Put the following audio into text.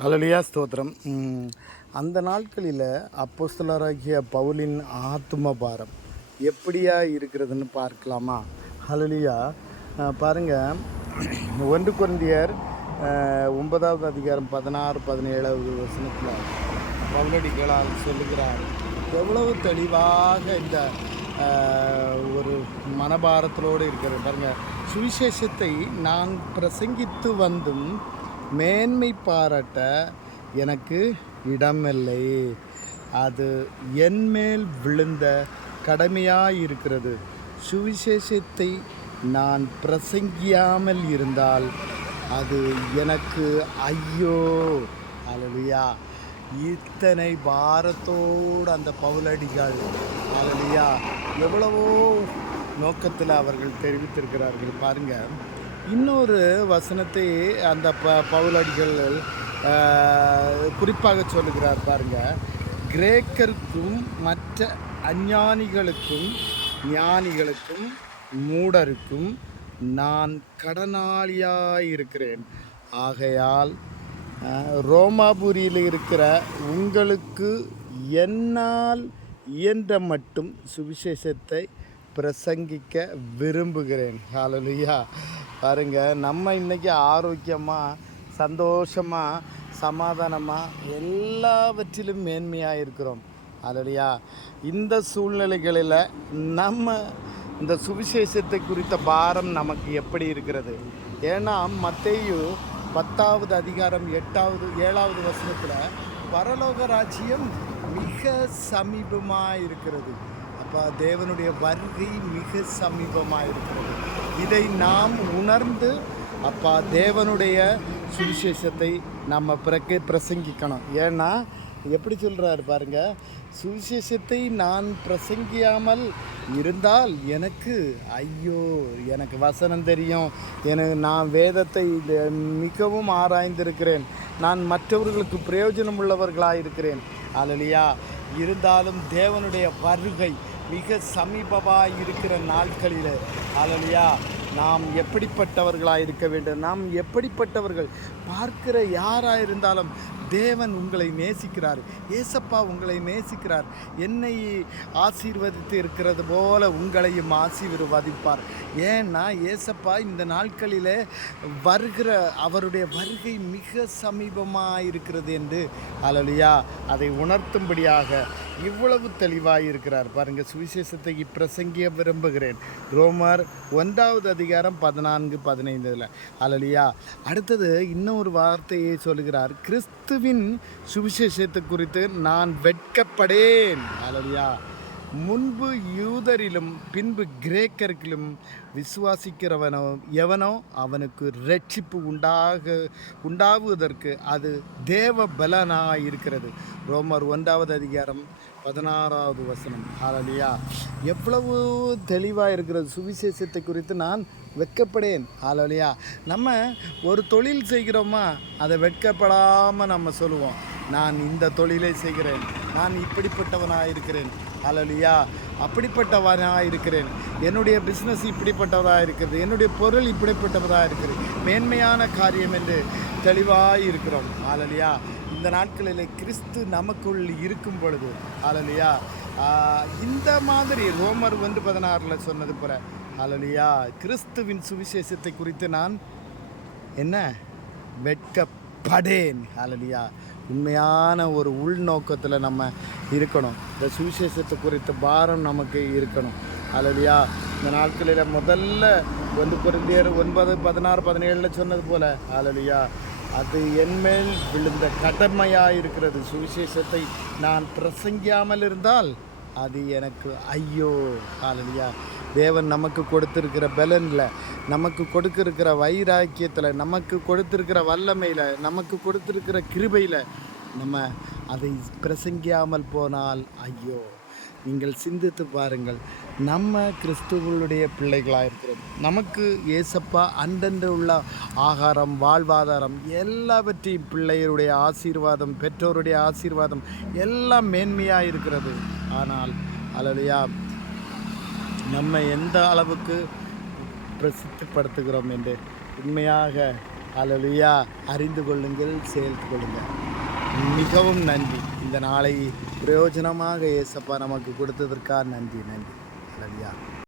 ஹலலியா ஸ்தோத்திரம். அந்த நாட்களில் அப்போஸ்தலராகிய பவுலின் ஆத்தும பாரம் எப்படியா இருக்கிறதுன்னு பார்க்கலாமா? ஹலலியா பாருங்கள் ஒன்று குழந்தையர் ஒன்பதாவது அதிகாரம் பதினாறு பதினேழாவது வசனத்தில் பவுலடிகளால் சொல்லுகிறார் எவ்வளவு தெளிவாக இந்த ஒரு மனபாரத்தோடு இருக்கிறது. பாருங்கள் சுவிசேஷத்தை நான் பிரசங்கித்து வந்தும் மேன்மை பாராட்ட எனக்கு இடமில்லை. அது என்மேல் விழுந்த கடமையாக இருக்கிறது சுவிசேஷத்தை நான் பிரசங்கியாமல் இருந்தால் அது எனக்கு ஐயோ. அலலியா இத்தனை பாரத்தோடு அந்த பவுலடிகள் அலலியா எவ்வளவோ நோக்கத்தில் அவர்கள் தெரிவித்திருக்கிறார்கள். பாருங்கள் இன்னொரு வசனத்தை அந்த ப பவுலடிகள் குறிப்பாக சொல்லுகிறார் பாருங்க. கிரேக்கருக்கும் மற்ற அஞ்ஞானிகளுக்கும் ஞானிகளுக்கும் மூடருக்கும் நான் கடனாளியாக இருக்கிறேன். ஆகையால் ரோமாபுரியில் இருக்கிற உங்களுக்கு என்னால் இயன்ற மட்டும் சுவிசேஷத்தை பிரசங்கிக்க விரும்புகிறேன். ஹாலலுயா பாருங்க நம்ம இன்றைக்கி ஆரோக்கியமாக சந்தோஷமாக சமாதானமாக எல்லாவற்றிலும் மேன்மையாக இருக்கிறோம். ஹாலலுயா இந்த சூழ்நிலைகளில் நம்ம இந்த சுவிசேஷத்தை குறித்த பாரம் நமக்கு எப்படி இருக்கிறது? ஏன்னா மத்தையு பத்தாவது அதிகாரம் எட்டாவது ஏழாவது வசனத்தில் பரலோக ராஜ்யம் மிக சமீபமாக இருக்கிறது. தேவனுடைய வருகை மிக சமீபமாக இருக்கிறது இதை நாம் உணர்ந்து அப்பா தேவனுடைய சுவிசேஷத்தை நம்ம பிறகு பிரசங்கிக்கணும். ஏன்னா எப்படி சொல்கிறாரு பாருங்க சுவிசேஷத்தை நான் பிரசங்கியாமல் இருந்தால் எனக்கு ஐயோ எனக்கு வசனம் தெரியும். எனக்கு நான் வேதத்தை மிகவும் ஆராய்ந்திருக்கிறேன். நான் மற்றவர்களுக்கு பிரயோஜனம் உள்ளவர்களாக இருக்கிறேன் அலலியா இருந்தாலும் தேவனுடைய வருகை மிக சமீபமாக இருக்கிற நாட்களில் அலலியா நாம் எப்படிப்பட்டவர்களாக இருக்க வேண்டும்? நாம் எப்படிப்பட்டவர்கள்? பார்க்கிற யாராக இருந்தாலும் தேவன் உங்களை நேசிக்கிறார். ஏசப்பா உங்களை நேசிக்கிறார். என்னை ஆசீர்வதித்து இருக்கிறது போல உங்களையும் ஆசீர்வதிப்பார். ஏன்னா ஏசப்பா இந்த நாட்களில் வருகிற அவருடைய வருகை மிக சமீபமாக இருக்கிறது என்று அலலியா அதை உணர்த்தும்படியாக இவ்வளவு தெளிவாக இருக்கிறார் பாருங்கள் சுவிசேஷத்தை பிரசங்கிய விரும்புகிறேன். ரோமர் ஒன்றாவது அதிகாரம் பதினான்கு பதினைந்தில். அலலியா அடுத்தது இன்னொரு வார்த்தையை சொல்லுகிறார். இயேசுவின் சுவிசேஷத்தை குறித்து நான் வெட்கப்படேன். அலவியா முன்பு யூதரிலும் பின்பு கிரேக்கர்களிலும் விசுவாசிக்கிறவனோ எவனோ அவனுக்கு ரட்சிப்பு உண்டாக உண்டாகுவதற்கு அது தேவ பலனாக இருக்கிறது ரோமர் ஒன்றாவது அதிகாரம் பதினாறாவது வசனம். ஹாலலியா எவ்வளவு தெளிவாக இருக்கிறது. சுவிசேஷத்தை குறித்து நான் வெட்கப்படேன். ஹாலலியா நம்ம ஒரு தொழில் செய்கிறோமா? அதை வெட்கப்படாமல் நம்ம சொல்லுவோம். நான் இந்த தொழிலை செய்கிறேன். நான் இப்படிப்பட்டவனாக இருக்கிறேன். ஹாலலியா அப்படிப்பட்டவனாக இருக்கிறேன். என்னுடைய பிஸ்னஸ் இப்படிப்பட்டதாக இருக்கிறது. என்னுடைய பொருள் இப்படிப்பட்டதாக இருக்கிறது. மேன்மையான காரியம் என்று தெளிவாக இருக்கிறோம். ஹாலலியா இந்த நாட்களில் கிறிஸ்து நமக்குள் இருக்கும் பொழுது அலலியா இந்த மாதிரி ரோமர் ஒன்று பதினாறில் சொன்னது போல அலலியா கிறிஸ்துவின் சுவிசேஷத்தை குறித்து நான் என்ன? வெட்கப்படேன் அலலியா உண்மையான ஒரு உள்நோக்கத்தில் நம்ம இருக்கணும். இந்த சுவிசேஷத்தை குறித்த பாரம் நமக்கு இருக்கணும் அலலியா இந்த நாட்களில் முதல்ல வந்து குருந்தியர் ஒன்பது பதினாறு பதினேழில் சொன்னது போல அலலியா அது என்மேல் விழுந்த கடமையாக இருக்கிறது சுவிசேஷத்தை நான் பிரசங்கியாமல் இருந்தால் அது எனக்கு ஐயோ காலனியா தேவன் நமக்கு கொடுத்துருக்கிற பலனில் நமக்கு கொடுத்துருக்கிற வைராக்கியத்தில் நமக்கு கொடுத்துருக்கிற வல்லமையில் நமக்கு கொடுத்துருக்கிற கிருபையில் நம்ம அதை பிரசங்கியாமல் போனால் ஐயோ. நீங்கள் சிந்தித்து பாருங்கள் நம்ம கிறிஸ்துவனுடைய பிள்ளைகளாக இருக்கிறோம். நமக்கு ஏசப்பா அன்றன்று உள்ள ஆகாரம் வாழ்வாதாரம் எல்லாவற்றையும் பிள்ளையருடைய ஆசீர்வாதம் பெற்றோருடைய ஆசீர்வாதம் எல்லாம் மேன்மையாக இருக்கிறது. ஆனால் அலலியா நம்ம எந்த அளவுக்கு பிரசித்திப்படுத்துகிறோம் என்று உண்மையாக அல்லலுயா அறிந்து கொள்ளுங்கள் சேர்த்து கொள்ளுங்கள். மிகவும் நன்றி. இந்த நாளை பிரயோஜனமாக ஏசப்பா நமக்கு கொடுத்ததற்காக நன்றி நன்றி. 啊！